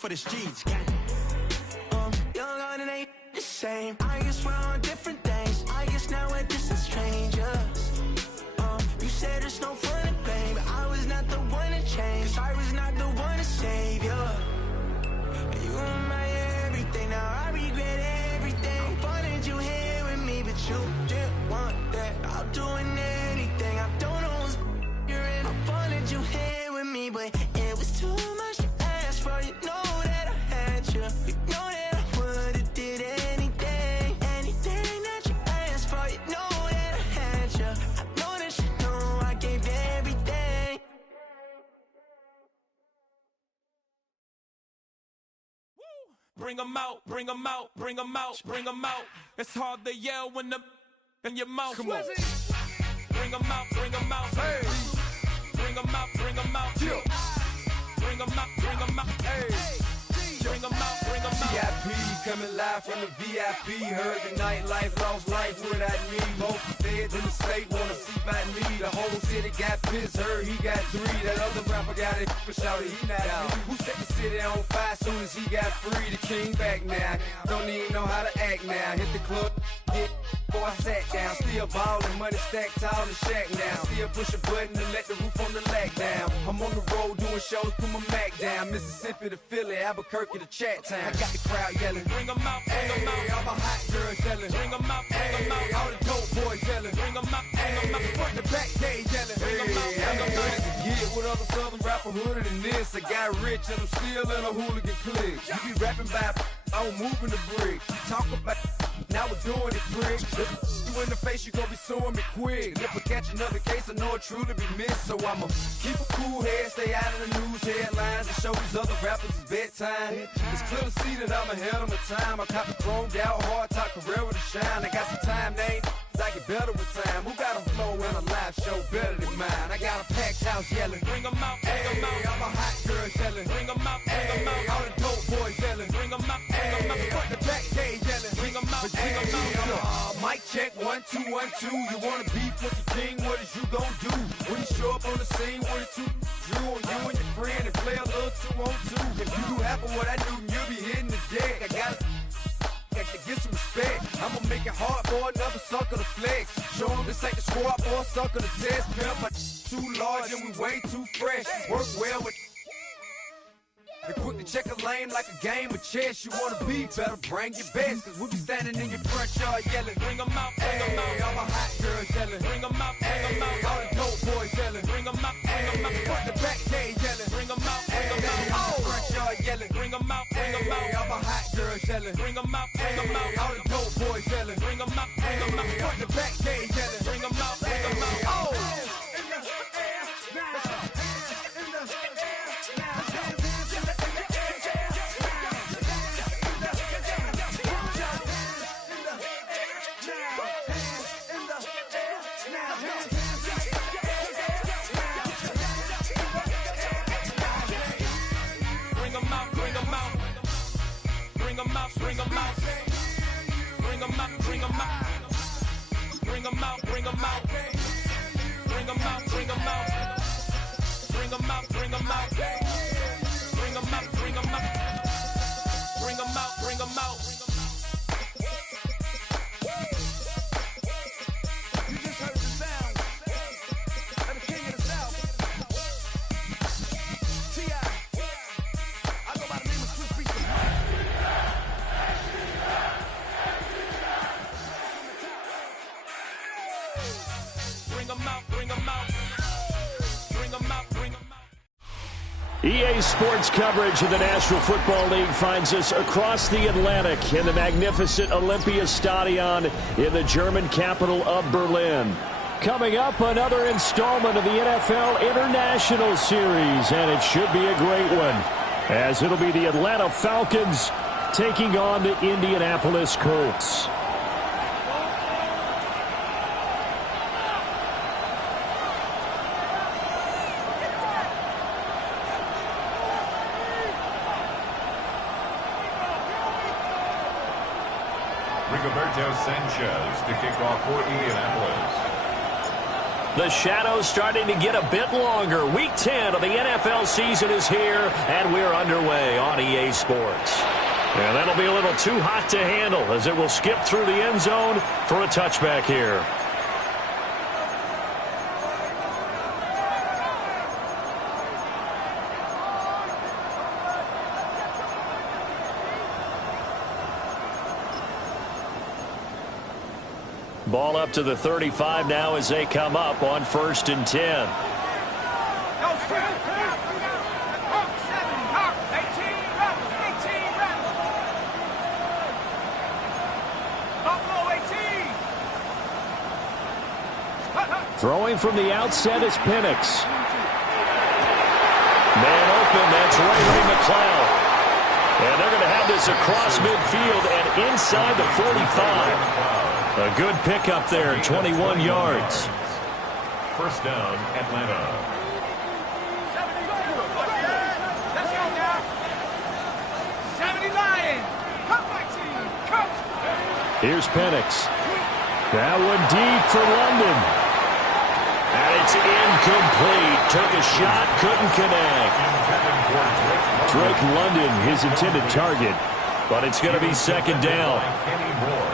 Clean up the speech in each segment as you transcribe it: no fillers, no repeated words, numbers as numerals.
for the streets. Young on and ain't the same. I guess we're on different things. I guess now we're distant strangers. You said there's no fun to blame, but I was not the one to change. 'Cause I was not the one to save you. You were my everything. Now I regret everything. I wanted you here with me, but you didn't want that. I'm doing anything. I don't know what's you're in. I wanted you here with me, but it was too much to ask for. You know that I had you. You know that I would've did anything, anything that you asked for. You know that I had you. I know that you know I gave everything. Bring 'em out, bring 'em out, bring 'em out, bring 'em out. It's hard to yell when the in your mouth. Come on. Bring 'em out, bring 'em out. Hey. Bring 'em out, bring 'em out. Yeah. Bring 'em out, bring 'em out. Hey. Bring 'em out, bring 'em out. VIP coming live from the VIP. Heard the nightlife, lost life without me. Most feds in the state wanna see by me. The whole city got pissed, heard he got 3. That other rapper got it, but shouted he not out. Who set the city on fire soon as he got free? The king back now, don't even know how to act now. Hit the club, hit before I sat down. Still ballin', money stacked tall in the shack now. Still push a button to let the roof on the lag down. I'm on the road doing shows, put my Mac down. Mississippi to Philly, Albuquerque to Chat Town. I got the crowd yelling. Bring 'em out, bring 'em out. All my hot girls yelling. Bring 'em out, bring 'em out. All the dope boys yelling. Bring 'em out, bring 'em out. Front the back gate yelling. Bring 'em out, bring 'em out. To get with other southern rapper hooded than this. I got rich and I'm still in a hooligan clique. You be rapping by I'm moving the brick. Talk about now we're doing it quick. You in the face, you gon' be suing me quick. If I catch another case, I know it truly be missed. So I'ma keep a cool head, stay out of the news headlines, and show these other rappers it's bedtime. It's clear to see that I'm ahead of my time. I cop the chromed out, hard top career with a shine. I got some time, name. I get better with time. Who got a flow and a live show better than mine? I got a packed house yelling. Bring 'em out, bring 'em out. All my hot girls yelling. Bring 'em out, bring 'em out. All the dope boys yelling. Bring 'em out, bring 'em out. Front the back gate yelling. Bring 'em out, bring 'em out. Mic check 1 2 1 2. You wanna beef with the king? What is you gon' do when you show up on the scene with a 2 Drew on you and your friend and play a little 2-on-2? If you do half of what I do, you'll be hitting the deck. I got to get some respect. I'ma make it hard for another sucker to flex. Show them this ain't the squad for a sucker to test. Pimp, my too large and we way too fresh. Work well with. They quick to check a lane like a game of chess. You wanna be better, bring your best. Cause we be standing in your front yard yelling. Bring 'em out, bring 'em out. All my hot girls yelling. Bring 'em out, bring 'em out. All the dope boys yelling. Bring 'em out, bring 'em out. Front the back gate yelling. Bring 'em out, bring 'em out. Oh, front yard yelling. Bring 'em out, bring 'em out. All my hot girls yelling. Bring 'em out, bring 'em out. All the dope boys yelling. Bring 'em out, bring 'em out. Front the back gate yelling. Bring 'em out, bring 'em out. Oh. Bring 'em out, bring 'em out. Bring 'em out, bring 'em out. Bring 'em out, bring 'em out. Bring 'em out, bring 'em out. Bring 'em out, bring 'em out. Bring 'em out, bring 'em out. Bring 'em out, bring 'em out. Bring 'em out, bring 'em out. You just heard the sound of the king of the South. T.I. I go by the name of Swiss Beats. Bring 'em out, bring 'em out. Bring 'em out, bring 'em out. EA Sports coverage of the National Football League finds us across the Atlantic in the magnificent Olympia Stadion in the German capital of Berlin. Coming up, another installment of the NFL International Series, and it should be a great one, as it'll be the Atlanta Falcons taking on the Indianapolis Colts. Rigoberto Sanchez to kick off for Indianapolis. The shadow's starting to get a bit longer. Week 10 of the NFL season is here, and we're underway on EA Sports. And that'll be a little too hot to handle as it will skip through the end zone for a touchback here. Ball up to the 35 now as they come up on 1st and 10. Throwing from the outset is Penix. Man open, that's Ray McLeod. And they're going to have this across midfield and inside the 45. A good pickup there, 21 yards. First down, Atlanta. Here's Penix. That one deep for London. And it's incomplete. Took a shot, couldn't connect. Drake London, his intended target. But it's going to be 2nd down.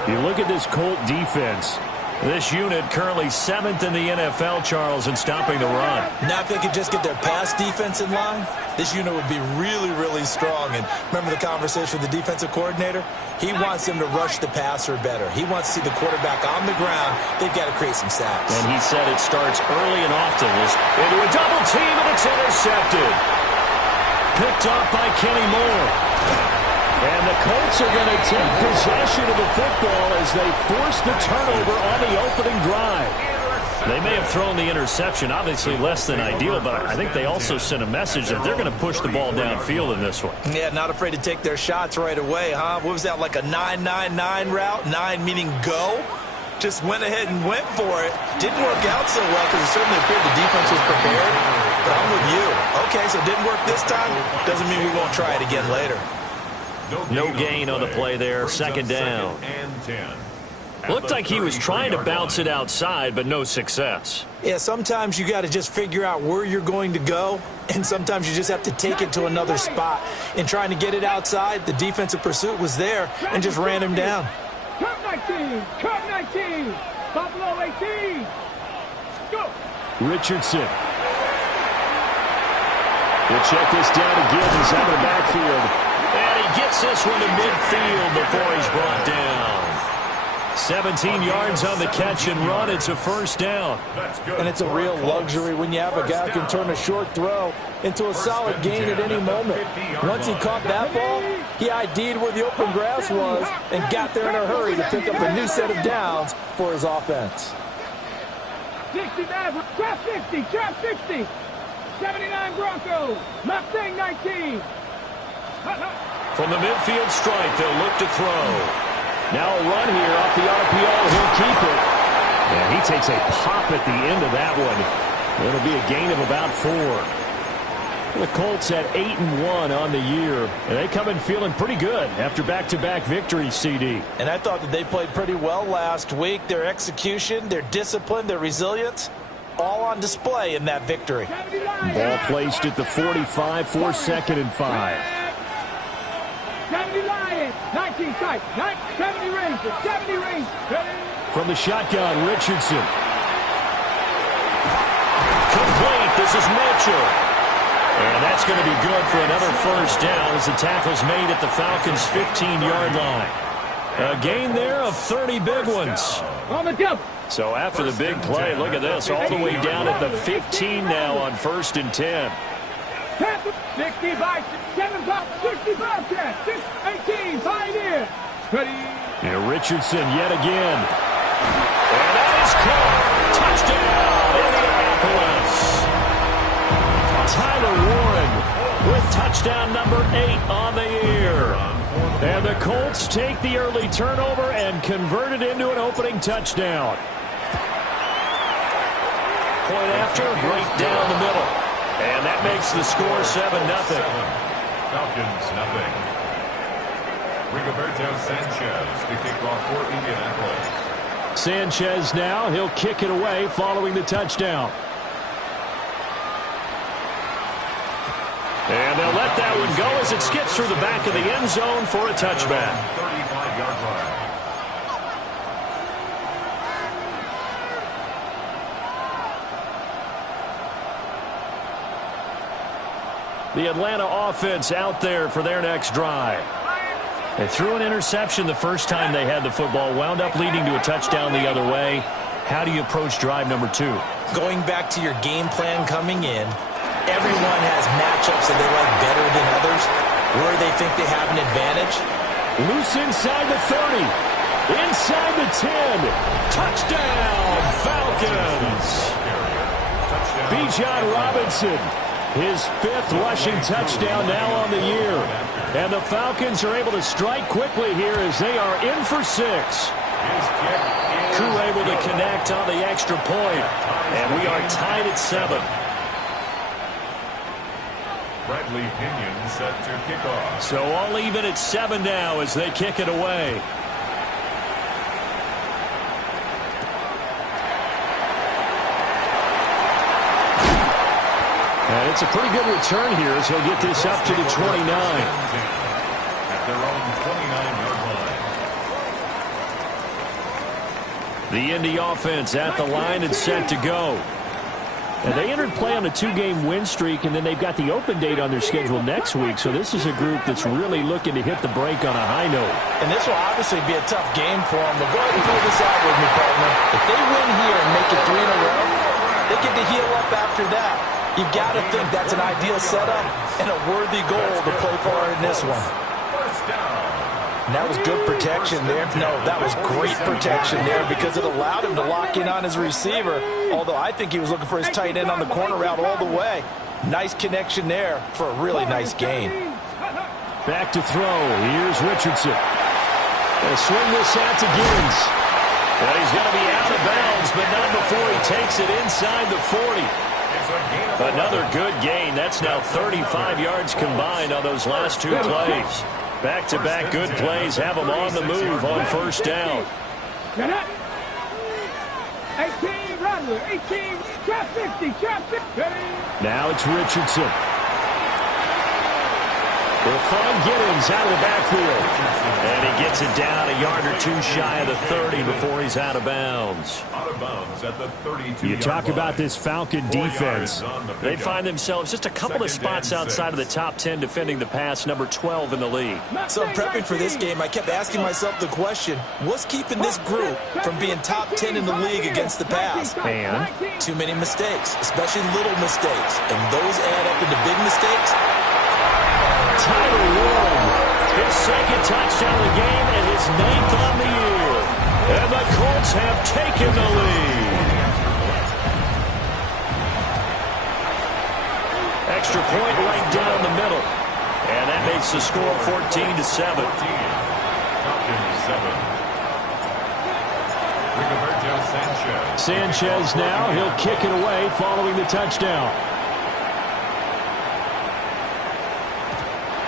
You look at this Colt defense. This unit currently 7th in the NFL, Charles, in stopping the run. Now if they could just get their pass defense in line, this unit would be really, really strong. And remember the conversation with the defensive coordinator? He wants them to rush the passer better. He wants to see the quarterback on the ground. They've got to create some sacks. And he said it starts early and often. Into a double team, and it's intercepted. Picked off by Kenny Moore. And the Colts are going to take possession of the football as they force the turnover on the opening drive. They may have thrown the interception, obviously less than ideal, but I think they also sent a message that they're going to push the ball downfield in this one. Yeah, not afraid to take their shots right away, huh? What was that, like a 9-9-9 route? 9 meaning go? Just went ahead and went for it. Didn't work out so well because it certainly appeared the defense was prepared. But I'm with you. Okay, so it didn't work this time. Doesn't mean we won't try it again later. No gain on the play there. 2nd down. Looked like he was trying to bounce it outside, but no success. Yeah, sometimes you got to just figure out where you're going to go, and sometimes you just have to take it to another spot. In trying to get it outside, the defensive pursuit was there and just ran him down. Cut 19, cut 19, Buffalo 18. Go. Richardson. We'll check this down again. He's out of the backfield. And he gets this one to midfield before he's brought down. 17 yards on the catch and run. It's a 1st down. And it's a real luxury when you have a guy who can turn a short throw into a solid gain at any moment. Once he caught that ball, he ID'd where the open grass was and got there in a hurry to pick up a new set of downs for his offense. 60 Maverick, trap 60, trap 60. 79 Broncos, Mustang 19. From the midfield stripe, they'll look to throw. Now a run here off the RPO. He'll keep it. And he takes a pop at the end of that one. It'll be a gain of about 4. The Colts at 8-1 on the year. And they come in feeling pretty good after back-to-back victories, CD. And I thought that they played pretty well last week. Their execution, their discipline, their resilience, all on display in that victory. Ball placed at the 45 for 2nd and 5. 70 Lions, 19 tight, 70 Rangers, 70 Rangers. From the shotgun, Richardson. Complete. This is Mitchell. And that's going to be good for another 1st down as the tackle's made at the Falcons' 15-yard line. A gain there of 30 big ones. On the jump. So after the big play, look at this, all the way down at the 15 now on 1st and 10. 65, 65, 18, Pioneer. Ready. And Richardson yet again. And that is caught. Touchdown, Indianapolis. Tyler Warren with touchdown number 8 on the year. And the Colts take the early turnover and convert it into an opening touchdown. Point after, right down the middle. And that makes the score 7-0. Falcons, nothing. Rigoberto Sanchez to kick off for Indianapolis. Sanchez now. He'll kick it away following the touchdown. And they'll let that one go as it skips through the back of the end zone for a touchback. 35-yard line. The Atlanta offense out there for their next drive. They threw an interception the first time they had the football, wound up leading to a touchdown the other way. How do you approach drive number 2? Going back to your game plan coming in, everyone has matchups that they like better than others, where they think they have an advantage. Loose inside the 30. Inside the 10. Touchdown, Falcons. Bijan Robinson. His 5th rushing touchdown now on the year. And the Falcons are able to strike quickly here as they are in for 6. Crew able to connect on the extra point. And we are tied at 7. Bradley Pinion set to kick off. So all even at 7 now as they kick it away. And it's a pretty good return here as he'll get this up to the 29. At their own 29-yard line. The Indy offense at the line and set to go. And they entered play on a 2-game win streak, and then they've got the open date on their schedule next week. So this is a group that's really looking to hit the break on a high note. And this will obviously be a tough game for them. But go ahead and pull this out with me, partner. If they win here and make it 3 in a row, they get to heal up after that. You've got to think that's an ideal setup and a worthy goal to play for in this one. And that was good protection there. No, that was great protection there because it allowed him to lock in on his receiver, although I think he was looking for his tight end on the corner route all the way. Nice connection there for a really nice gain. Back to throw. Here's Richardson. They'll swing this out to Gibbons. And he's going to be out of bounds, but not before he takes it inside the 40. Another good gain. That's now 35 yards combined on those last 2 plays. Back-to-back good plays have them on the move on first down. 18, Rattler, 18, trap 50, trap 50. Now it's Richardson. We'll find Giddens out of the backfield. And he gets it down a yard or 2 shy of the 30 before he's out of bounds. Out of bounds at the 32-yard You talk about this Falcon 4 defense. yards on the They pickup. find themselves just a couple of spots outside of the top 10 defending the pass, number 12 in the league. So prepping for this game, I kept asking myself the question, what's keeping this group from being top 10 in the league against the pass? And Too many mistakes, especially little mistakes. And those add up into big mistakes. Tyler Warren, his 2nd touchdown of the game and his 9th on the year. And the Colts have taken the lead. Extra point right down the middle. And that makes the score 14-7. Falcons 7. Rigoberto Sanchez. Sanchez now, he'll kick it away following the touchdown.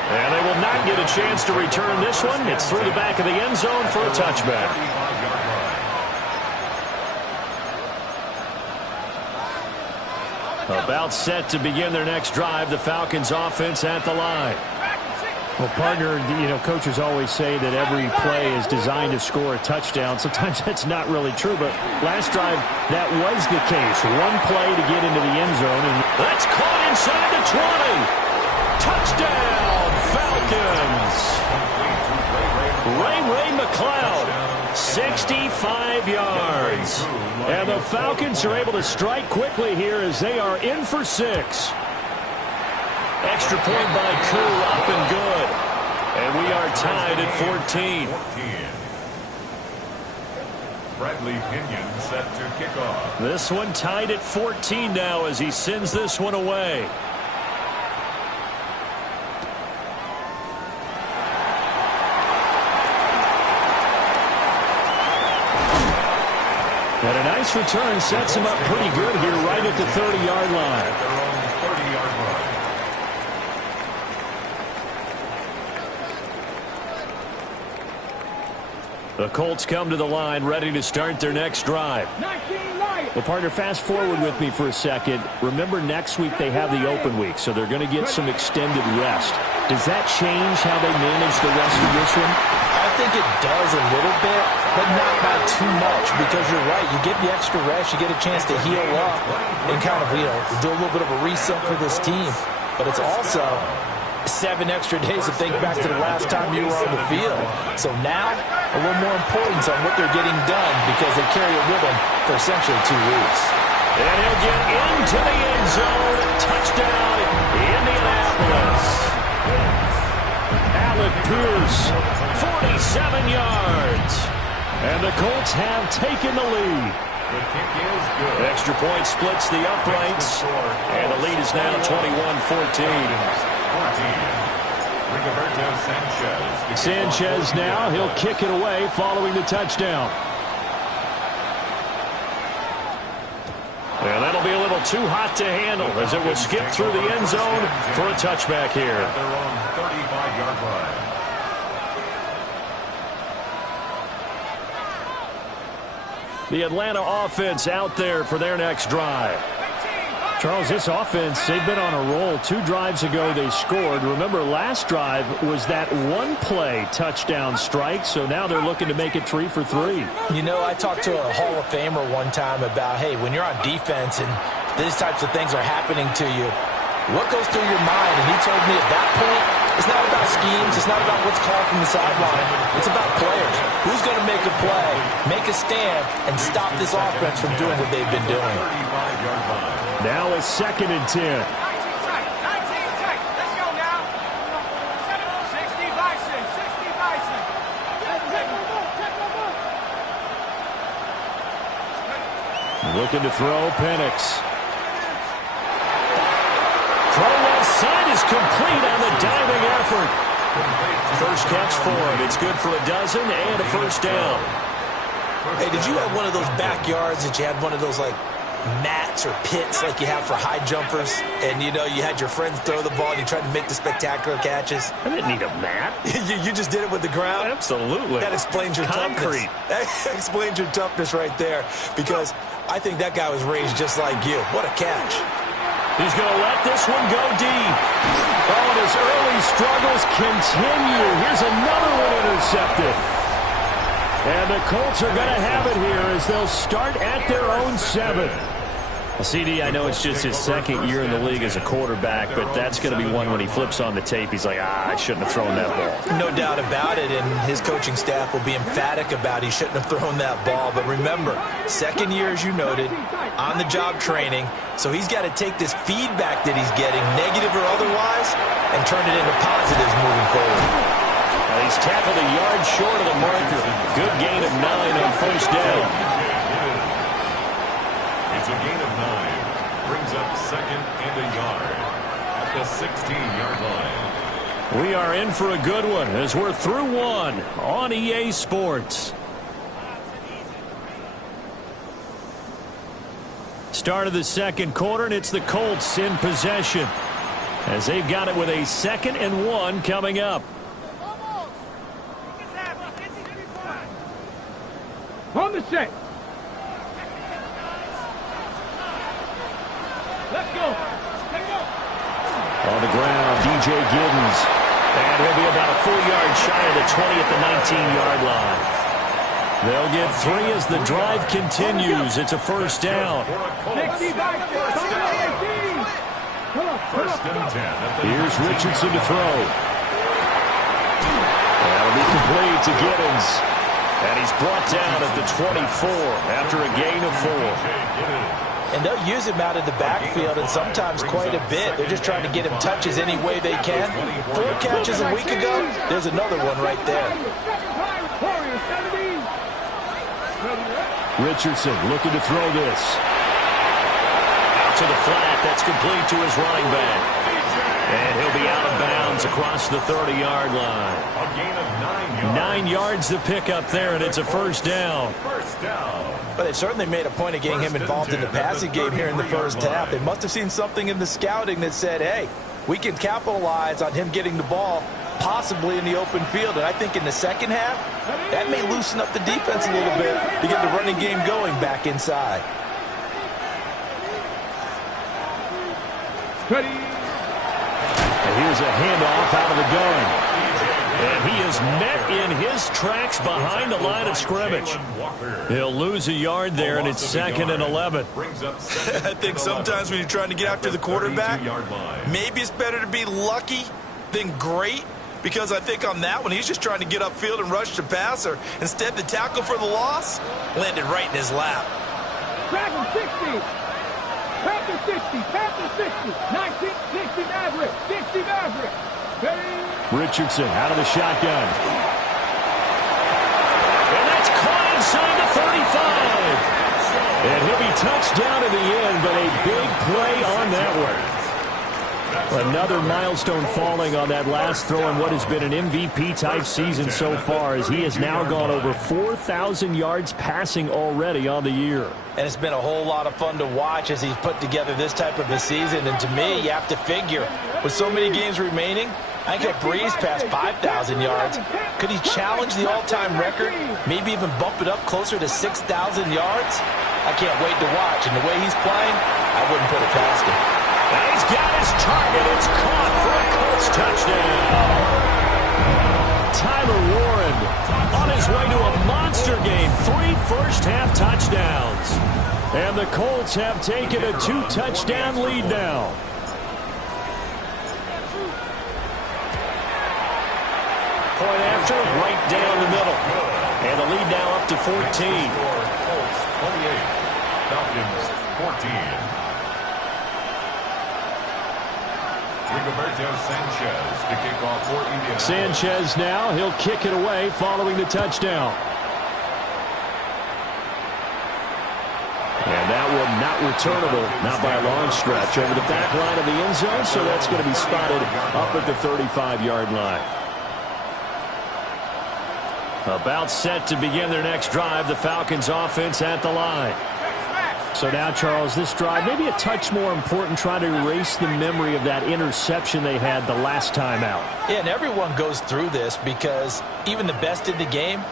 And they will not get a chance to return this one. It's through the back of the end zone for a touchback. 35-yard line. About set to begin their next drive, the Falcons offense at the line. Well, partner, coaches always say that every play is designed to score a touchdown. Sometimes that's not really true, but last drive, that was the case. One play to get into the end zone. And that's caught inside the 20. Touchdown, Falcons. Ray McLeod, 65 yards. And the Falcons are able to strike quickly here as they are in for 6. Extra point by Koo, up and good. And we are tied at 14. Bradley Pinion set to kick off. This one tied at 14 now as he sends this one away. And a nice return sets him up pretty good here right at the 30-yard line. At their own 30-yard line. The Colts come to the line, ready to start their next drive. Well, partner, fast forward with me for a second. Remember, next week they have the open week, so they're going to get some extended rest. Does that change how they manage the rest of this one? I think it does a little bit, but not by too much, because you're right. You get the extra rest, you get a chance to heal up and kind of, do a little bit of a reset for this team. But it's also 7 extra days to think back to the last time you were on the field. So now, a little more importance on what they're getting done because they carry it with them for essentially 2 weeks. And he'll get into the end zone. Touchdown, Indianapolis. Alec Pierce, 47 yards. And the Colts have taken the lead. The kick is good. Extra point splits the uprights. And the lead is now 21-14. Sanchez now, he'll kick it away following the touchdown. And that'll be a little too hot to handle as it will skip through the end zone for a touchback here. At their own 35-yard line. The Atlanta offense out there for their next drive. Charles, this offense, they've been on a roll. 2 drives ago they scored. Remember, last drive was that one-play touchdown strike, so now they're looking to make it 3 for 3. I talked to a Hall of Famer one time about, hey, when you're on defense and these types of things are happening to you, what goes through your mind? And he told me at that point, it's not about schemes. It's not about what's called from the sideline. It's about players. Who's going to make a play, make a stand, and stop this offense from doing what they've been doing? Now it's 2nd and 10. 19 tight. Let's go now. 60 Bison. 60 Bison. Looking to throw, Penix. Throw left side is complete on the diving effort. First catch for him. It's good for a dozen and a first down. Hey, did you have one of those backyards that you had one of those, like, mats or pits like you have for high jumpers, and you had your friends throw the ball and you tried to make the spectacular catches? I didn't need a mat. you just did it with the ground? Absolutely. That explains your concrete. Toughness. That explains your toughness right there, because I think that guy was raised just like you. What a catch. He's going to let this one go deep. Oh, and his early struggles continue. Here's another one intercepted. And the Colts are going to have it here as they'll start at their own 7. CD, I know it's just his 2nd year in the league as a quarterback, but that's going to be one when he flips on the tape. He's like, I shouldn't have thrown that ball. No doubt about it, and his coaching staff will be emphatic about he shouldn't have thrown that ball. But remember, 2nd year, as you noted, on-the-job training, so he's got to take this feedback that he's getting, negative or otherwise, and turn it into positives moving forward. He's tackled a yard short of the marker. Good gain of 9 on first down. It's a gain of 9. Brings up 2nd and a yard at the 16-yard line. We are in for a good one as we're through 1 on EA Sports. Start of the 2nd quarter, and it's the Colts in possession as they've got it with a 2nd and 1 coming up. On the set. Let's go. On the ground, DJ Giddens. And he'll be about a full yard shy of the 20 at the 19-yard line. They'll get 3 as the drive continues. It's a first down. 60 back. First and 10. Here's Richardson to throw. That'll be complete to Giddens. And he's brought down at the 24 after a gain of 4. And they'll use him out of the backfield, and sometimes quite a bit. They're just trying to get him touches any way they can. 4 catches a week ago, there's another one right there. Richardson looking to throw this. Out to the flat. That's complete to his running back. And he'll be out of bounds across the 30-yard line. A gain of 9 yards. 9 yards to pick up there, and it's a first down. First down. But they certainly made a point of getting him involved in the passing game here in the first half. They must have seen something in the scouting that said, hey, we can capitalize on him getting the ball possibly in the open field. And I think in the second half, that may loosen up the defense a little bit to get the running game going back inside. And here's a handoff out of the gun. And he is met in his tracks behind the line of scrimmage. He'll lose a yard there, and it's 2nd and 11. I think sometimes when you're trying to get after the quarterback, maybe it's better to be lucky than great, because I think on that one, he's just trying to get upfield and rush the passer. Instead, the tackle for the loss landed right in his lap. Dragon 60. Panther 60. Panther 60. 19, 60 Maverick. 60 Maverick. Richardson out of the shotgun. And that's caught inside the 35. And he'll be touched down in the end, but a big play on that one. Another milestone falling on that last throw in what has been an MVP-type season so far, as he has now gone over 4,000 yards passing already on the year. And it's been a whole lot of fun to watch as he's put together this type of a season. And to me, you have to figure, with so many games remaining, I think he'll breeze past 5,000 yards. Could he challenge the all-time record? Maybe even bump it up closer to 6,000 yards? I can't wait to watch. And the way he's playing, I wouldn't put it past him. And he's got his target. It's caught for a Colts touchdown. Tyler Warren on his way to a monster game. 3 first-half touchdowns. And the Colts have taken a 2-touchdown lead now. Point after, right down the middle. And the lead now up to 14. Colts 28, Falcons 14. Rigoberto Sanchez to kick off for Indianapolis. Sanchez now, he'll kick it away following the touchdown. And that one not returnable, not by a long stretch, over the back line of the end zone, so that's going to be spotted up at the 35-yard line. About set to begin their next drive, the Falcons offense at the line. So now, Charles, this drive maybe a touch more important, trying to erase the memory of that interception they had the last time out. Yeah, and everyone goes through this, because even the best in the game,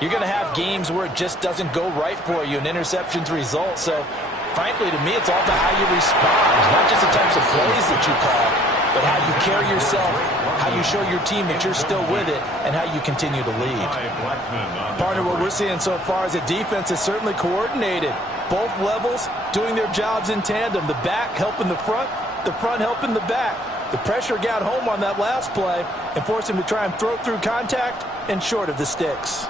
you're going to have games where it just doesn't go right for you, and interceptions result. So, frankly, to me, it's all about how you respond, not just the types of plays that you call, but how you carry yourself, how you show your team that you're still with it, and how you continue to lead. Partner, what we're seeing so far is the defense is certainly coordinated. Both levels doing their jobs in tandem. The back helping the front helping the back. The pressure got home on that last play and forced him to try and throw through contact and short of the sticks.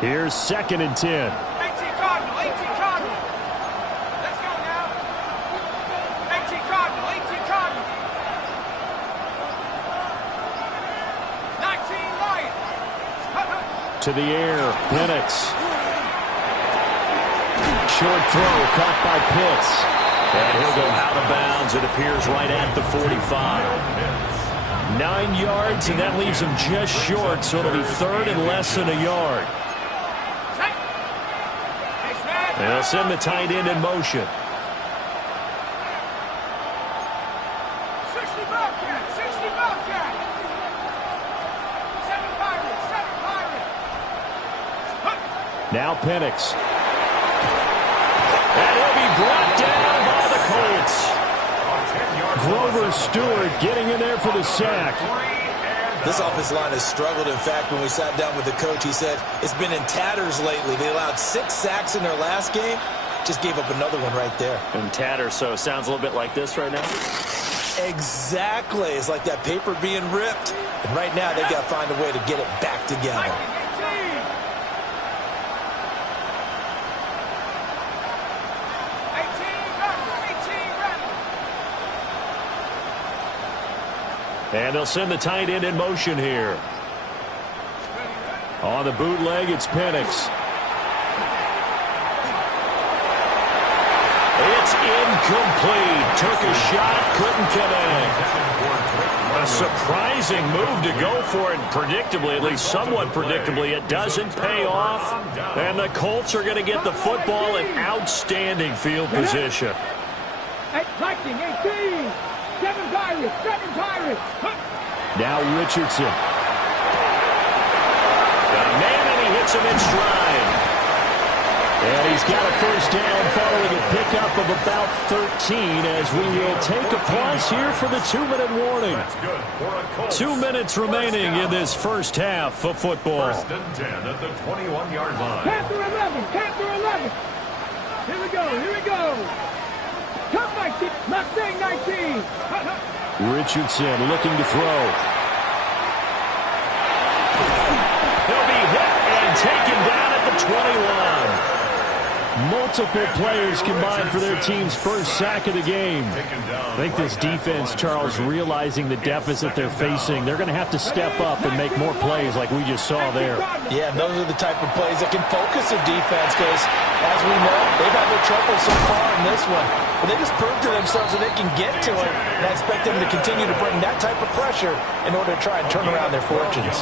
Here's 2nd and 10. 18 Cardinal, 18 Cardinal. Let's go now. 18 Cardinal, 18 Cardinal. 19 Lions. To the air, Penix. Short throw caught by Pitts. And he'll go out of bounds. It appears right at the 45. 9 yards, and that leaves him just short, so it'll be 3rd and less than a yard. And they'll send the tight end in motion. 60 Bobcat, 60 Bobcat. 7 Pirates, 7 Pirates. Now Penix. And he'll be brought down by the Colts. Grover Stewart getting in there for the sack. This offensive line has struggled. In fact, when we sat down with the coach, he said it's been in tatters lately. They allowed 6 sacks in their last game. Just gave up another one right there. In tatters, so it sounds a little bit like this right now. Exactly. It's like that paper being ripped. And right now, they've got to find a way to get it back together. And they'll send the tight end in motion here. On the bootleg, it's Penix. It's incomplete. Took a shot, couldn't connect. A surprising move to go for it, predictably, at least somewhat predictably. It doesn't pay off. And the Colts are going to get the football in outstanding field position. Lightning, 18. 7 Pirates, 7 Pirates. Now Richardson. Got a man, and he hits him in stride. And he's got a first down following a pickup of about 13 as we will take a pause here for the 2-minute warning. That's good for a 2 minutes remaining in this first half of football. First and 10 at the 21-yard line. Panther 11, Panther 11. Here we go, here we go. Cut 19, Mustang 19. Richardson looking to throw. He'll be hit and taken down at the 21. Multiple players combined for their team's first sack of the game. I think this defense, Charles, realizing the deficit they're facing, they're going to have to step up and make more plays like we just saw there. Yeah, those are the type of plays that can focus a defense because, as we know, they've had their trouble so far in this one. But they just proved to themselves that they can get to it, and I expect them to continue to bring that type of pressure in order to try and turn around their fortunes.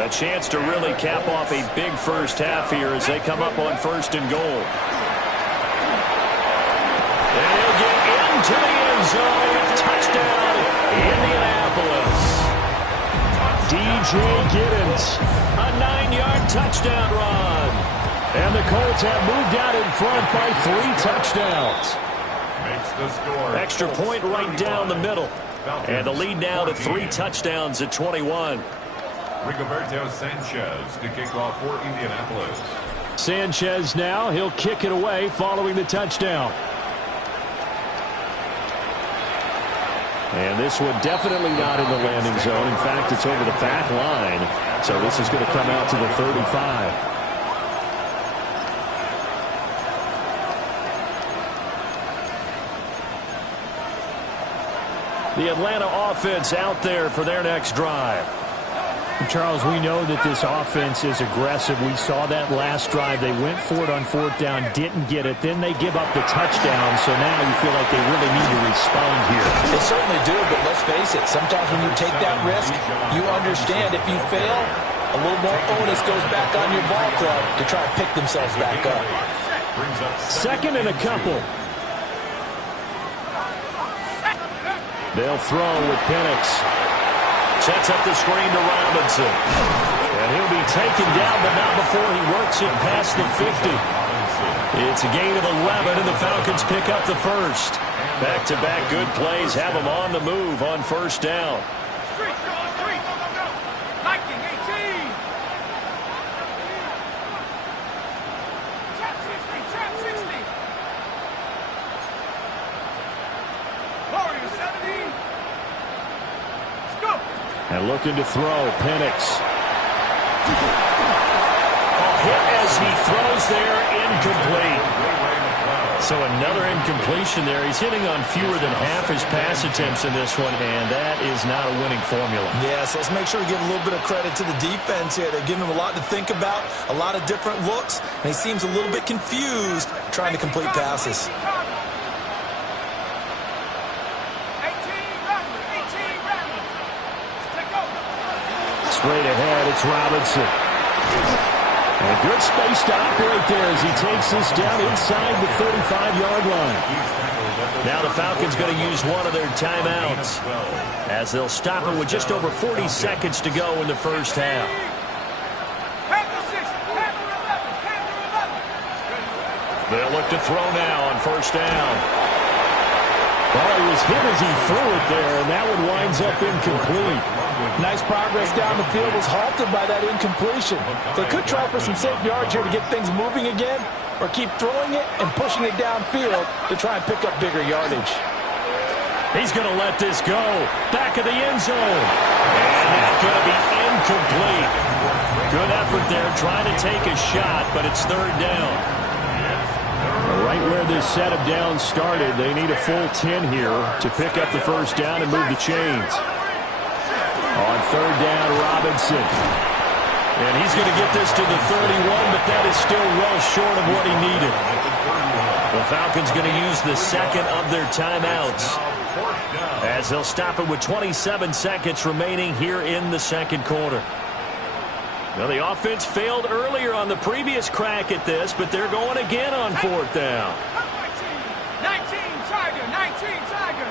A chance to really cap off a big first half here as they come up on 1st and goal. And he'll get into the end zone. Touchdown, Indianapolis. DJ Giddens, a 9-yard touchdown run. And the Colts have moved out in front by 3 touchdowns. Makes the score. Extra point right down the middle. And the lead now to 3 touchdowns at 21. Rigoberto Sanchez to kick off for Indianapolis. Sanchez now, he'll kick it away following the touchdown. And this one definitely not in the landing zone. In fact, it's over the back line. So this is going to come out to the 35. The Atlanta offense out there for their next drive. Charles, we know that this offense is aggressive. We saw that last drive. They went for it on 4th down, didn't get it. Then they give up the touchdown. So now you feel like they really need to respond here. They certainly do, but let's face it. Sometimes when you take that risk, you understand if you fail, a little more onus goes back on your ball club to try and pick themselves back up. 2nd and a couple. They'll throw with Penix. Sets up the screen to Robinson. And he'll be taken down, but not before he works it past the 50. It's a gain of 11, and the Falcons pick up the first. Back-to-back good plays have them on the move on 1st down. Street, go on, street, go, go, go. Lightning 18. Trap 60, trap 60. Warrior 70. Let's go. And looking to throw, Penix. Hit as he throws there, incomplete. So another incompletion there. He's hitting on fewer than half his pass attempts in this one, and that is not a winning formula. Yes, let's make sure we give a little bit of credit to the defense here. They're giving him a lot to think about, a lot of different looks, and he seems a little bit confused trying to complete passes. Straight ahead, it's Robinson. And good space to operate there as he takes this down inside the 35-yard line. Now the Falcons going to use one of their timeouts as they'll stop it with just over 40 seconds to go in the first half. They'll look to throw now on 1st down. Well, he was hit as he threw it there, and that one winds up incomplete. Nice progress down the field was halted by that incompletion. They could try for some safe yards here to get things moving again, or keep throwing it and pushing it downfield to try and pick up bigger yardage. He's going to let this go. Back of the end zone. And that's going to be incomplete. Good effort there trying to take a shot, but it's 3rd down. Right where this set of downs started, they need a full 10 here to pick up the first down and move the chains. On 3rd down, Robinson. And he's going to get this to the 31, but that is still well short of what he needed. The Falcons going to use the 2nd of their timeouts as they'll stop it with 27 seconds remaining here in the 2nd quarter. Now, the offense failed earlier on the previous crack at this, but they're going again on 4th down. 19, Tiger, 19, Tiger.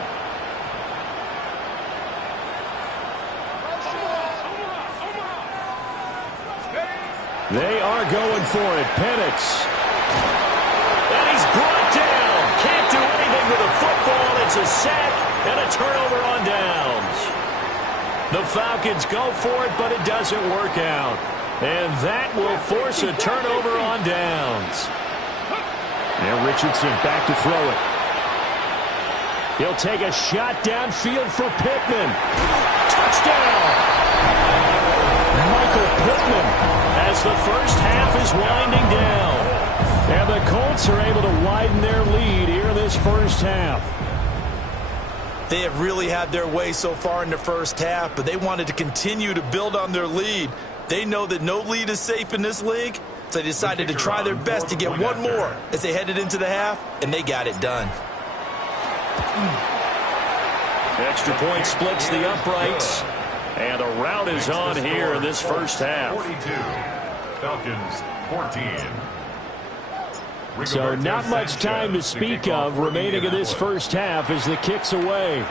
They are going for it. Penix. And he's brought down. Can't do anything with a football. It's a sack and a turnover on downs. The Falcons go for it, but it doesn't work out. And that will force a turnover on downs. And Richardson back to throw it. He'll take a shot downfield for Pittman. Touchdown! Michael Pittman as the first half is winding down. And the Colts are able to widen their lead here in this first half. They have really had their way so far in the first half, but they wanted to continue to build on their lead. They know that no lead is safe in this league, so they decided to try their best to get one more as they headed into the half, and they got it done. Extra point splits the uprights, and a rout is on here in this first half. 42, Falcons 14. So not much time to speak of remaining in this first half as the kick's away.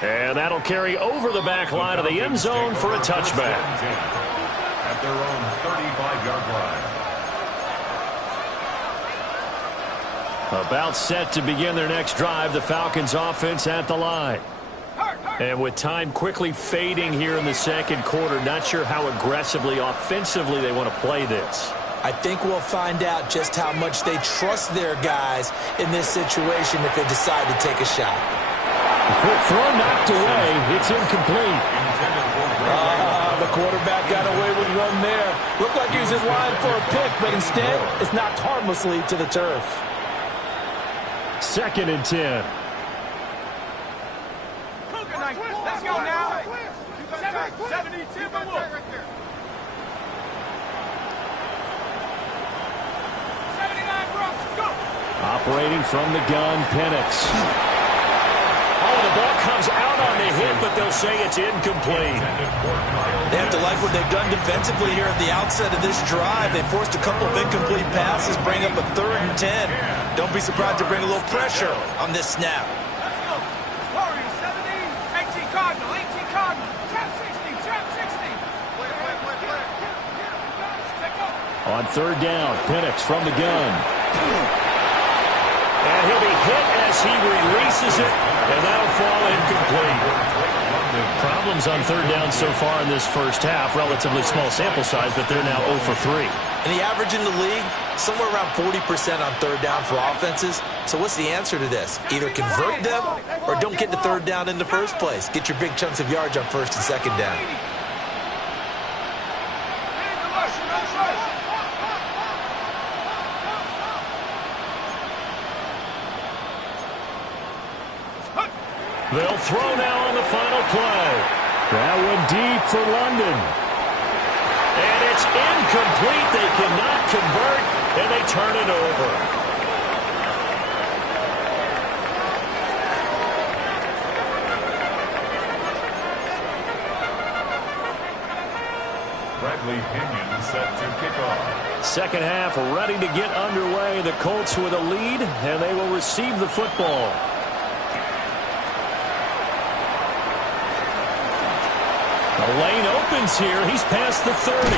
And that'll carry over the back line of the end zone for a touchback. At their own 35-yard line. About set to begin their next drive, the Falcons offense at the line. And with time quickly fading here in the second quarter, not sure how aggressively, offensively they want to play this. I think we'll find out just how much they trust their guys in this situation if they decide to take a shot. Quick throw knocked away. It's incomplete. The quarterback got away with one there. Looked like he was in line for a pick, but instead it's knocked harmlessly to the turf. 2nd and 10. Let's go now. 70, Timberwolf. 79, Brooks, go. Operating from the gun, Penix. Oh, the ball comes out on the hit, but they'll say it's incomplete. They have to like what they've done defensively here at the outset of this drive. They forced a couple of incomplete passes, bring up a 3rd and 10. Don't be surprised to bring a little pressure on this snap. Let's go. Warriors, 70, 18 Cardinal, 18 Cardinal. Trap 60, trap 60. On 3rd down, Penix from the gun. And he'll be hit as he releases it, and that'll fall incomplete. Problems on 3rd down so far in this first half. Relatively small sample size, but they're now 0 for 3. And the average in the league, somewhere around 40% on 3rd down for offenses. So what's the answer to this? Either convert them or don't get the 3rd down in the first place. Get your big chunks of yards on 1st and 2nd down. They'll throw now on the final play. That one deep for London. And it's incomplete. They cannot convert, and they turn it over. Bradley Pinion set to kick off. Second half ready to get underway. The Colts with a lead, and they will receive the football. The lane opens here. He's past the 30.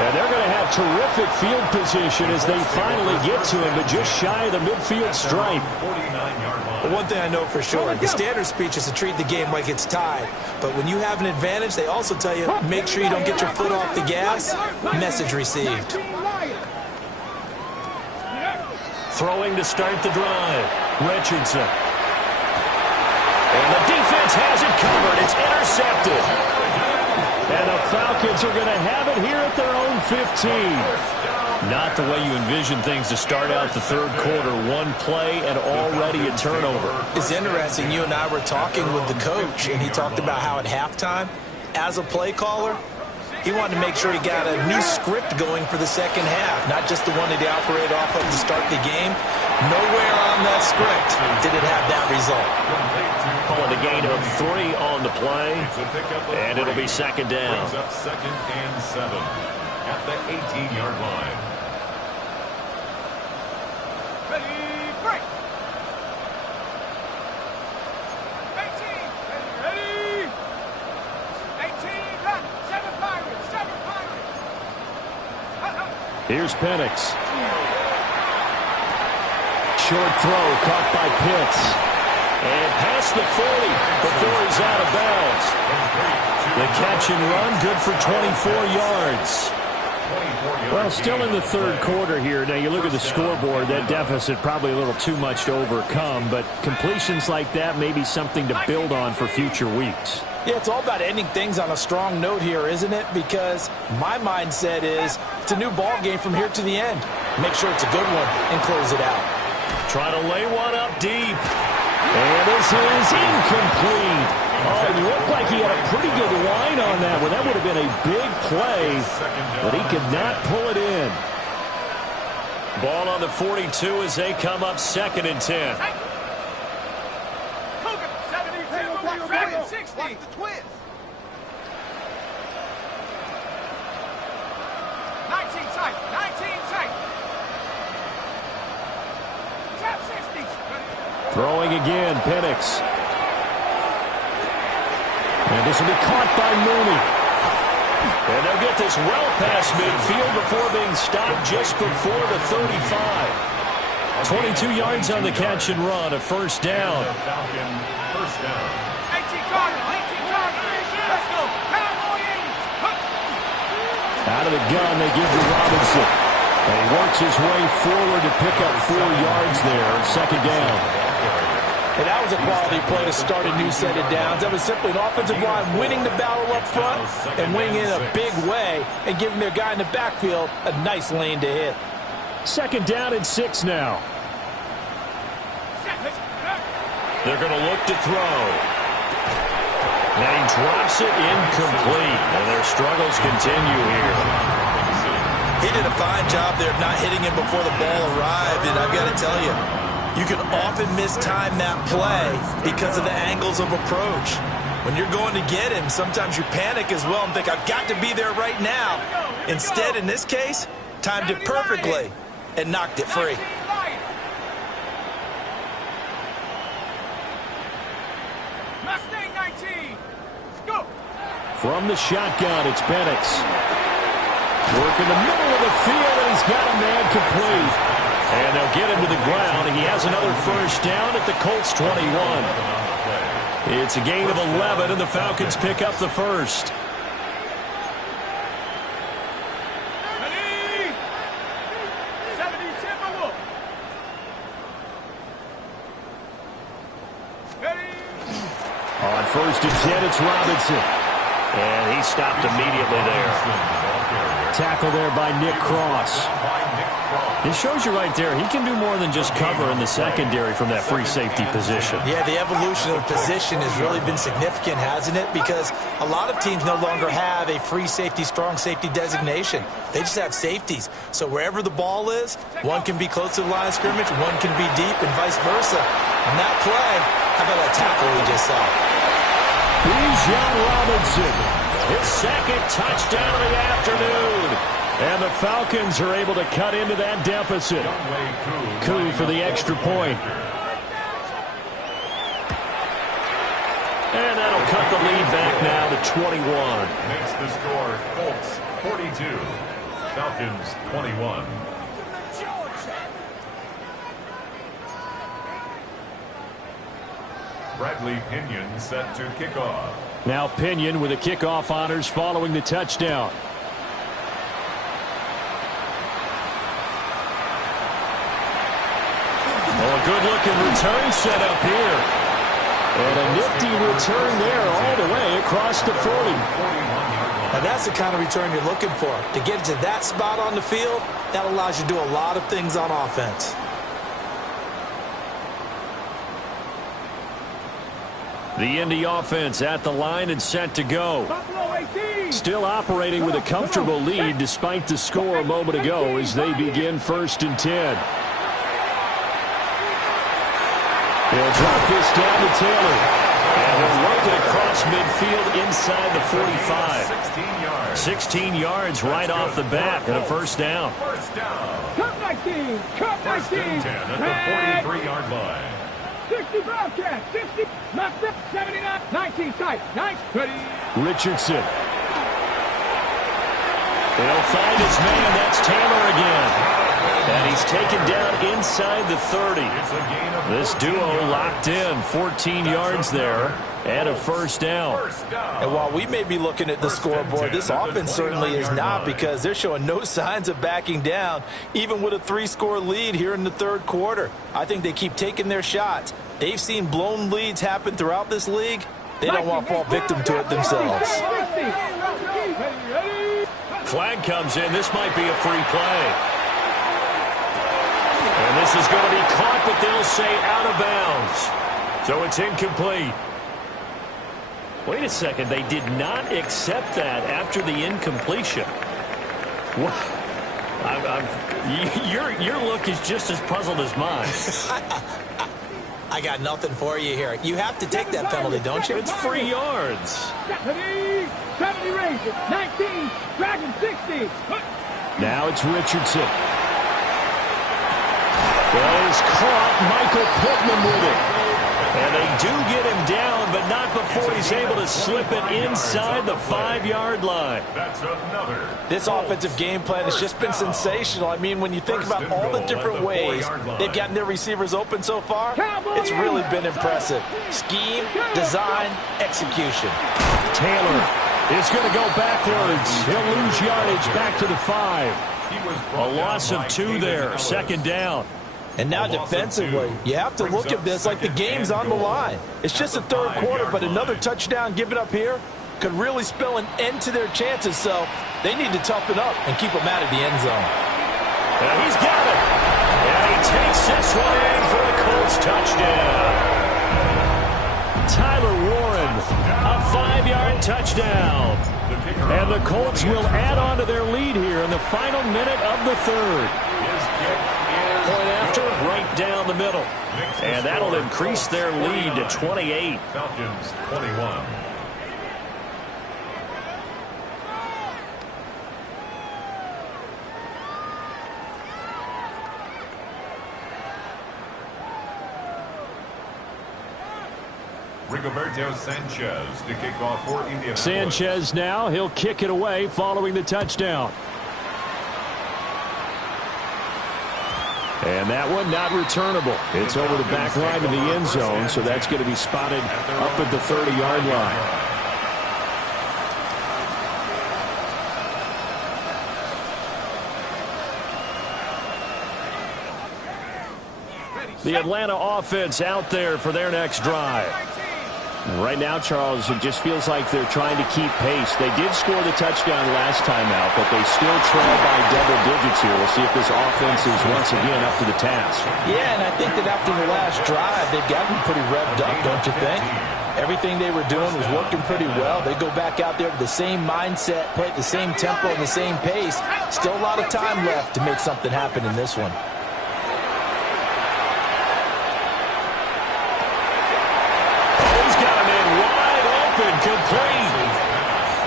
And they're going to have terrific field position as they finally get to him, but just shy of the midfield stripe. 49-yard line. But one thing I know for sure, the standard speech is to treat the game like it's tied. But when you have an advantage, they also tell you, make sure you don't get your foot off the gas. Message received. Throwing to start the drive. Richardson. And the defense has it covered. It's intercepted. And the Falcons are going to have it here at their own 15. Not the way you envision things to start out the 3rd quarter. One play and already a turnover. It's interesting. You and I were talking with the coach, and he talked about how at halftime, as a play caller, he wanted to make sure he got a new script going for the second half, not just the one that he operated off of to start the game. Nowhere on that script did it have that result. Calling a gain of 3 on the play, and it'll be 2nd down. Brings up 2nd and 7 at the 18-yard line. Ready, break. 18, ready. 18, run. 7 Pirates, 7 Here's Penix. Short throw caught by Pitts. And past the 40 before he's out of bounds. The catch and run, good for 24 yards. Well, still in the third quarter here. Now, you look at the scoreboard, that deficit probably a little too much to overcome, but completions like that may be something to build on for future weeks. Yeah, it's all about ending things on a strong note here, isn't it? Because my mindset is it's a new ball game from here to the end. Make sure it's a good one and close it out. Trying to lay one up deep. And this is incomplete. Oh, he looked like he had a pretty good line on that one. That would have been a big play, but he could not pull it in. Ball on the 42 as they come up 2nd and 10. Throwing again, Penix. And this will be caught by Mooney. And they'll get this well past midfield before being stopped just before the 35. 22 yards on the catch and run, a first down. First down. 18 Cardinals. Let's go. Out of the gun, they give to Robinson. And he works his way forward to pick up 4 yards there, 2nd down. And that was a quality play to start a new set of downs. That was simply an offensive line winning the battle up front and winning in a big way and giving their guy in the backfield a nice lane to hit. 2nd down and 6 now. They're going to look to throw. And he drops it incomplete. And their struggles continue here. He did a fine job there of not hitting him before the ball arrived. And I've got to tell you, you can often mistime that play because of the angles of approach. When you're going to get him, sometimes you panic as well and think, I've got to be there right now. Instead, in this case, timed it perfectly and knocked it free. Mustang 19. Go. From the shotgun, it's Penix. Work in the middle of the field, and he's got a man complete. And they'll get him to the ground, and he has another first down at the Colts 21. It's a gain of 11, and the Falcons pick up the first. On 1st and 10, it's Robinson. And he stopped immediately there. Tackle there by Nick Cross. It shows you right there, he can do more than just cover in the secondary from that free safety position. Yeah, the evolution of the position has really been significant, hasn't it? Because a lot of teams no longer have a free safety, strong safety designation. They just have safeties. So wherever the ball is, one can be close to the line of scrimmage, one can be deep, and vice versa. On that play, how about that tackle we just saw? Bijan Robinson, his 2nd touchdown of the afternoon. And the Falcons are able to cut into that deficit. Koo for the extra point. And that'll cut the lead back now to 21. Makes the score Colts 42, Falcons 21. Bradley Pinion set to kick off. Now Pinion with the kickoff honors following the touchdown. Oh, a good-looking return set up here. And a nifty return there all the way across the 40. Now that's the kind of return you're looking for. To get to that spot on the field, that allows you to do a lot of things on offense. The Indy offense at the line and set to go. Still operating with a comfortable lead despite the score a moment ago as they begin 1st and 10. They'll drop this down to Taylor. And they'll work it across midfield inside the 45. 16 yards right off the bat and a first down. First down. Cut 19. Cut 19. First and 10 at the 43-yard line. 60 Bobcat. 60. Knocked up. 79. 19 tight. Nice. Ready. Richardson. They'll find his man. That's Taylor again. And he's taken down inside the 30. This duo locked in. 14 yards there and a first down. And while we may be looking at the scoreboard, this offense certainly is not, because they're showing no signs of backing down, even with a 3-score lead here in the third quarter. I think they keep taking their shots. They've seen blown leads happen throughout this league. They don't want to fall victim to it themselves. Flag comes in. This might be a free play. And this is going to be caught, but they'll say out of bounds. So it's incomplete. Wait a second. They did not accept that after the incompletion. What? Your look is just as puzzled as mine. I got nothing for you here. You have to take that penalty, don't you? It's free yards. 70 Rangers, 19, Dragon 60. Now it's Richardson. Well, he's caught. Michael Pittman with it. And they do get him down, but not before he's able to slip it inside the 5-yard line. That's another. This offensive game plan has just been sensational. I mean, when you think about all the different ways they've gotten their receivers open so far, it's really been impressive. Scheme, design, execution. Taylor is going to go backwards. He'll lose yardage back to the 5. A loss of 2 there. Second down. And now defensively, you have to look at this like the game's on the line. It's just the third quarter, but another touchdown given up here could really spell an end to their chances. So they need to toughen up and keep them out of the end zone. And he's got it. And he takes this one in for the Colts touchdown. Tyler Warren, a 5-yard touchdown. And the Colts will add on to their lead here in the final minute of the third. Point after, right down the middle. And that'll increase their lead to 28. Falcons 21. Rigoberto Sanchez to kick off for Indianapolis. Sanchez now, he'll kick it away following the touchdown. And that one not returnable. It's over the back line of the end zone, so that's going to be spotted up at the 30-yard line. The Atlanta offense out there for their next drive. Right now, Charles, it just feels like they're trying to keep pace. They did score the touchdown last time out, but they still trail by double digits here. We'll see if this offense is once again up to the task. Yeah, and I think that after the last drive, they've gotten pretty revved up, don't you think? Everything they were doing was working pretty well. They go back out there with the same mindset, play at the same tempo and the same pace. Still a lot of time left to make something happen in this one. Complete.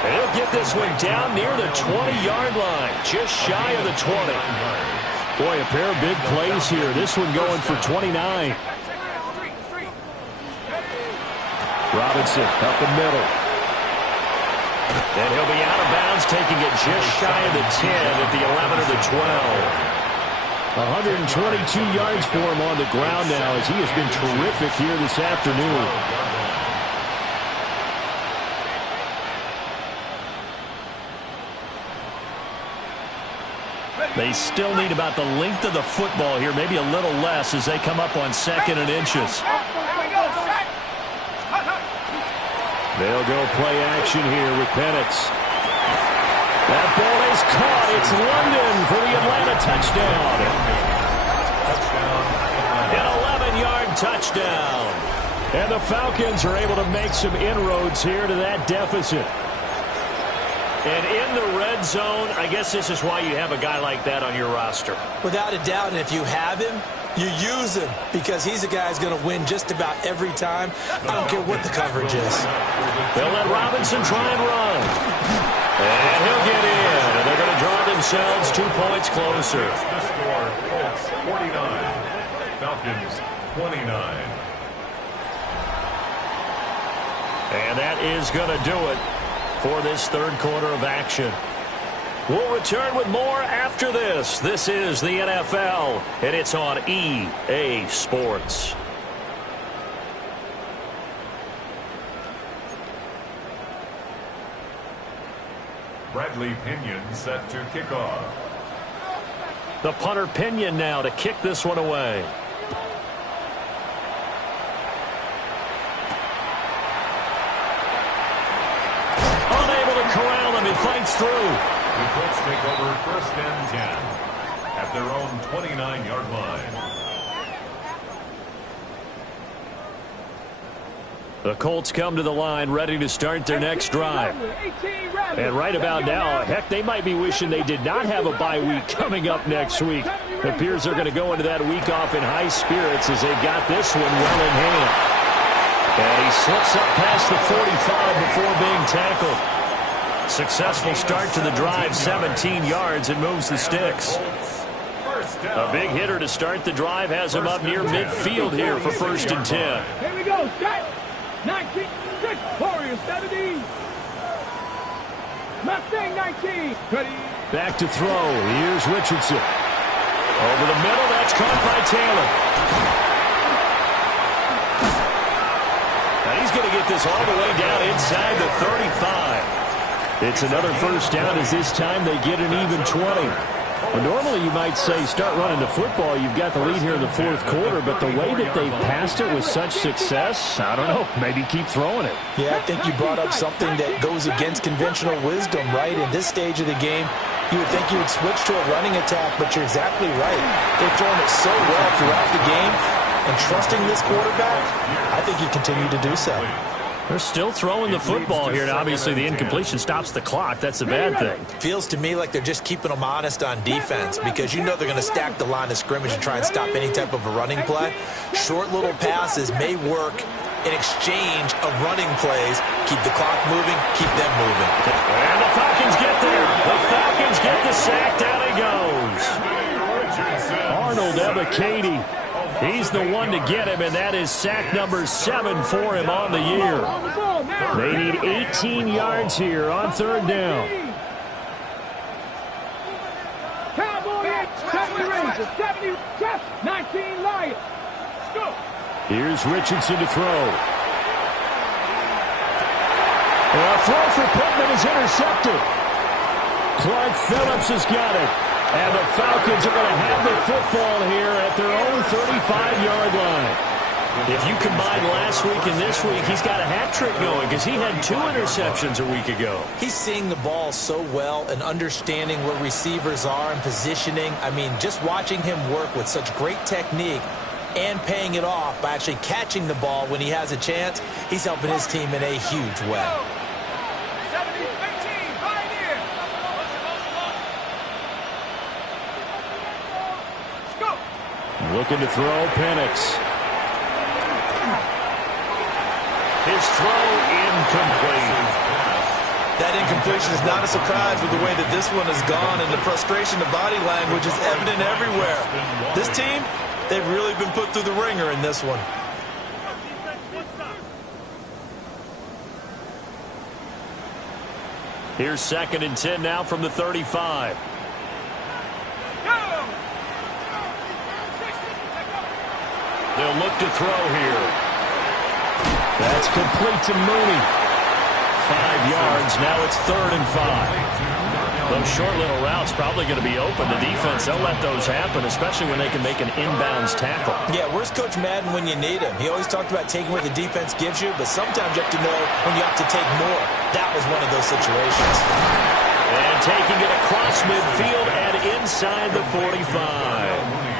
He'll get this one down near the 20-yard line, just shy of the 20. Boy, a pair of big plays here. This one going for 29. Robinson up the middle. And he'll be out of bounds, taking it just shy of the 10 at the 11 or the 12. 122 yards for him on the ground now, as he has been terrific here this afternoon. They still need about the length of the football here, maybe a little less as they come up on 2nd and inches. They'll go play action here with Penix. That ball is caught. It's London for the Atlanta touchdown. An 11-yard touchdown. And the Falcons are able to make some inroads here to that deficit. And in the red zone, I guess this is why you have a guy like that on your roster. Without a doubt, and if you have him, you use him, because he's a guy who's going to win just about every time. I don't care what the coverage is. They'll let Robinson try and run. And he'll get in. And they're going to draw themselves 2 points closer. The score, Colts 49, Falcons 29. And that is going to do it for this third quarter of action. We'll return with more after this. This is the NFL, and it's on EA Sports. Bradley Pinion set to kick off. The punter Pinion now to kick this one away. Unable to corral him. He fights through. The Colts take over 1st and 10 at their own 29-yard line. The Colts come to the line ready to start their next drive. And right about now, heck, they might be wishing they did not have a bye week coming up next week. It appears they're going to go into that week off in high spirits as they got this one well in hand. And he slips up past the 45 before being tackled. Successful start to the drive, 17 yards, and moves the sticks. A big hitter to start the drive has him up near midfield here for 1st and 10. Here we go, set. 19, 6, Warriors, 70. Mustang 19. Back to throw. Here's Richardson. Over the middle, that's caught by Taylor. Now he's going to get this all the way down inside the 35. It's another 1st down as this time they get an even 20. Well, normally you might say start running the football. You've got the lead here in the 4th quarter, but the way that they've passed it with such success, I don't know, maybe keep throwing it. Yeah, I think you brought up something that goes against conventional wisdom, right? In this stage of the game, you would think you would switch to a running attack, but you're exactly right. They've thrown it so well throughout the game, and trusting this quarterback, I think you continue to do so. They're still throwing the football here, and obviously the incompletion stops the clock. That's the bad thing. Feels to me like they're just keeping them honest on defense because you know they're going to stack the line of scrimmage and try and stop any type of a running play. Short little passes may work in exchange of running plays. Keep the clock moving, keep them moving. And the Falcons get there. The Falcons get the sack. Down he goes. Arnold Ebiketie. He's the one to get him, and that is sack number 7 for him on the year. They need 18 yards here on 3rd down. Cowboys, 70 Rangers, 70, 19 Lions. Go. Here's Richardson to throw. A throw for Pittman is intercepted. Clark Phillips has got it. And the Falcons are going to have the football here at their own 35-yard line. If you combine last week and this week, he's got a hat trick going because he had 2 interceptions a week ago. He's seeing the ball so well and understanding where receivers are and positioning. I mean, just watching him work with such great technique and paying it off by actually catching the ball when he has a chance, he's helping his team in a huge way. Looking to throw, Penix. His throw incomplete. That incompletion is not a surprise with the way that this one has gone, and the frustration, the body language is evident everywhere. This team, they've really been put through the ringer in this one. Here's 2nd and 10 now from the 35. They'll look to throw here. That's complete to Mooney. 5 yards. Now it's 3rd and 5. Those short little routes probably going to be open. The defense, they'll let those happen, especially when they can make an inbounds tackle. Yeah, where's Coach Madden when you need him? He always talked about taking what the defense gives you, but sometimes you have to know when you have to take more. That was one of those situations. And taking it across midfield and inside the 45.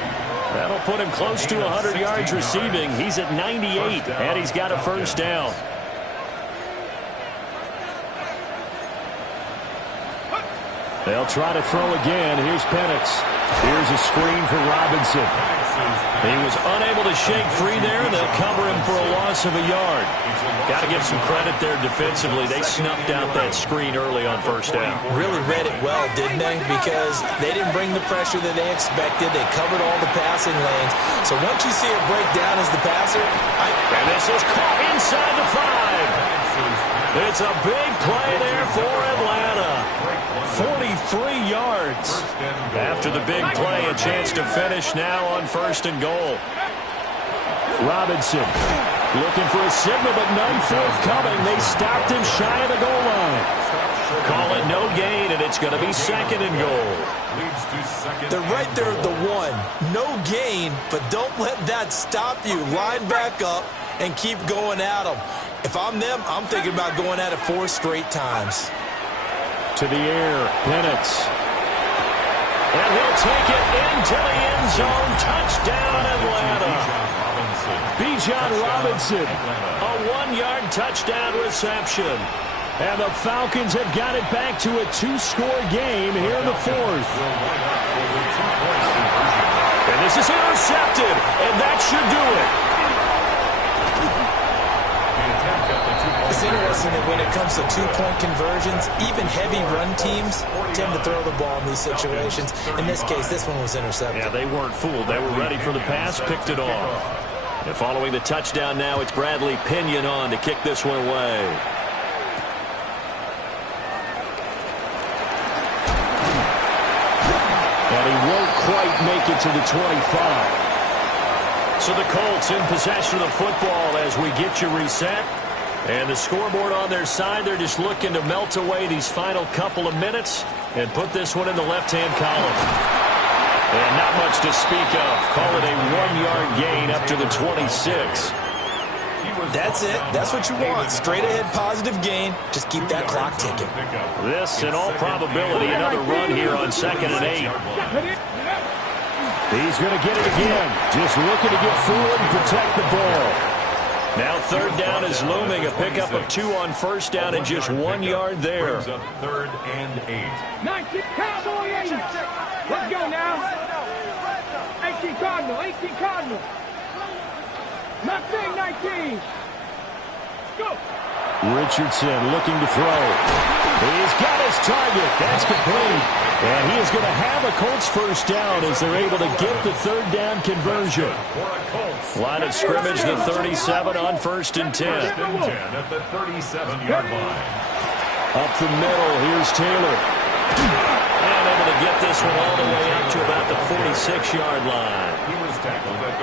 That'll put him close to 100 yards receiving. He's at 98, and he's got a 1st down. They'll try to throw again. Here's Penix. Here's a screen for Robinson. He was unable to shake free there, and they'll cover him for a loss of a yard. Got to give some credit there defensively. They snuffed out that screen early on 1st down. Really read it well, didn't they? Because they didn't bring the pressure that they expected. They covered all the passing lanes. So once you see it break down as the passer, and this is caught inside the 5. It's a big play there for Atlanta. 43 yards. After the big play, a chance to finish now on 1st and goal. Robinson looking for a signal, but none forthcoming. They stopped him shy of the goal line. Call it no gain, and it's going to be 2nd and goal. They're right there at the 1. No gain, but don't let that stop you. Line back up and keep going at them. If I'm them, I'm thinking about going at it 4 straight times. To the air, Penix. And he'll take it into the end zone. Touchdown, Atlanta. Bijan Robinson, a 1-yard touchdown reception. And the Falcons have got it back to a 2-score game here in the 4th. And this is intercepted, and that should do it. It's interesting that when it comes to 2-point conversions, even heavy run teams tend to throw the ball in these situations. In this case, this one was intercepted. Yeah, they weren't fooled. They were ready for the pass, picked it off. And following the touchdown now, it's Bradley Pinion on to kick this one away. And he won't quite make it to the 25. So the Colts in possession of the football as we get you reset. And the scoreboard on their side, they're just looking to melt away these final couple of minutes and put this one in the left-hand column. And not much to speak of. Call it a 1-yard gain up to the 26. That's it. That's what you want. Straight ahead positive gain. Just keep that clock ticking. This, in all probability, another run here on 2nd and 8. He's going to get it again. Just looking to get forward and protect the ball. Now 3rd down is looming. A pickup of 2 on 1st down and just 1 yard there. 3rd and 8. 19 Cowboy 80. Let's go now. 18 Cardinal. 18 Cardinal. Not saying 19. Go. Richardson looking to throw. He's got his target. That's complete. And he is going to have a Colts 1st down as they're able to get the 3rd down conversion. Line of scrimmage, the 37 on 1st and 10. At the 37-yard line. Up the middle, here's Taylor. And able to get this one all the way up to about the 46-yard line.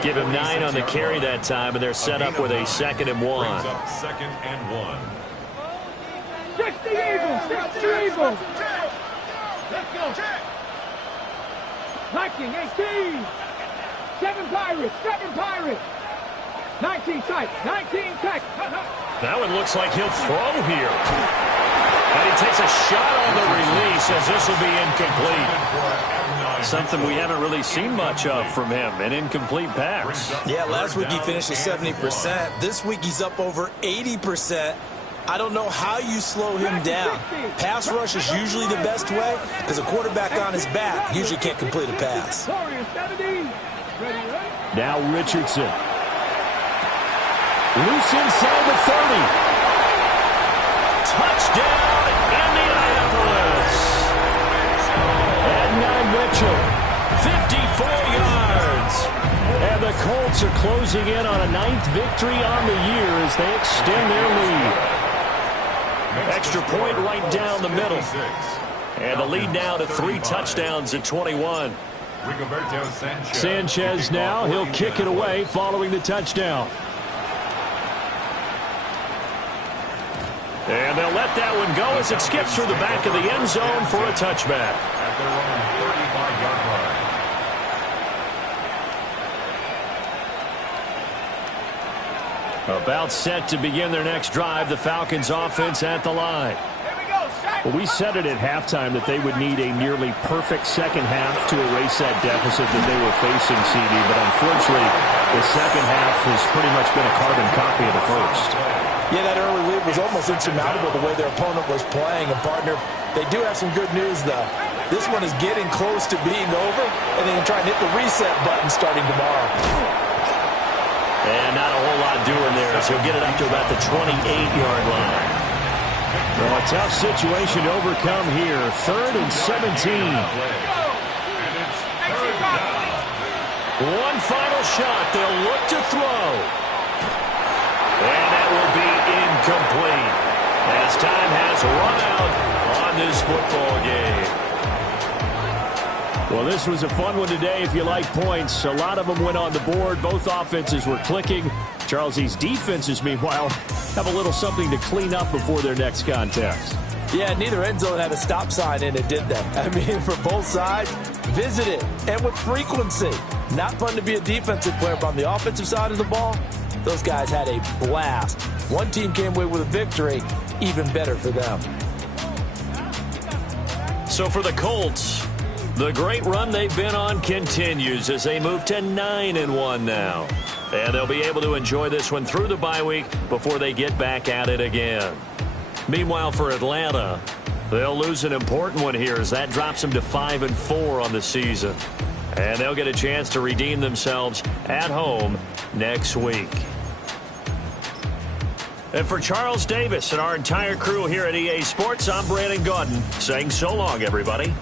Give him 9 on the carry that time, and they're set up with a 2nd and 1. 2nd and 1. 60 Eagles. 60 Eagles. Let's go. 19, 18. 7 Pirates. 7 Pirates. 19 Tech. 19 Tech. That one looks like he'll throw here. And he takes a shot on the release as this will be incomplete. Something we haven't really seen much of from him, an incomplete pass. Yeah, last week he finished at 70%. This week he's up over 80%. I don't know how you slow him down. Pass rush is usually the best way because a quarterback on his back usually can't complete a pass. Now Richardson. Loose inside the 30. Touchdown, Indianapolis. Adnan Mitchell, 54 yards. And the Colts are closing in on a 9th victory on the year as they extend their lead. Extra point right down the middle. And the lead now to 3 touchdowns at 21. Sanchez now, he'll kick it away following the touchdown. And they'll let that one go as it skips through the back of the end zone for a touchback. At their own 35-yard line. About set to begin their next drive, the Falcons offense at the line. Well, we said it at halftime that they would need a nearly perfect second half to erase that deficit that they were facing, CD, but unfortunately, the second half has pretty much been a carbon copy of the first. Yeah, that early lead was almost insurmountable the way their opponent was playing. And, partner, they do have some good news, though. This one is getting close to being over, and they can try and hit the reset button starting tomorrow. And not a whole lot doing there, so he'll get it up to about the 28-yard line. Well, a tough situation to overcome here. 3rd and 17. One final shot. They'll look to throw. And that will be incomplete as time has run out on this football game. Well, this was a fun one today if you like points. A lot of them went on the board. Both offenses were clicking. Charlesie's defenses, meanwhile, have a little something to clean up before their next contest. Yeah, neither end zone had a stop sign in it, did they? I mean, for both sides, visit it, and with frequency. Not fun to be a defensive player, but on the offensive side of the ball, those guys had a blast. One team came away with a victory, even better for them. So for the Colts, the great run they've been on continues as they move to 9-1 now. And they'll be able to enjoy this one through the bye week before they get back at it again. Meanwhile, for Atlanta, they'll lose an important one here as that drops them to 5-4 on the season. And they'll get a chance to redeem themselves at home next week. And for Charles Davis and our entire crew here at EA Sports, I'm Brandon Gaudin saying so long, everybody.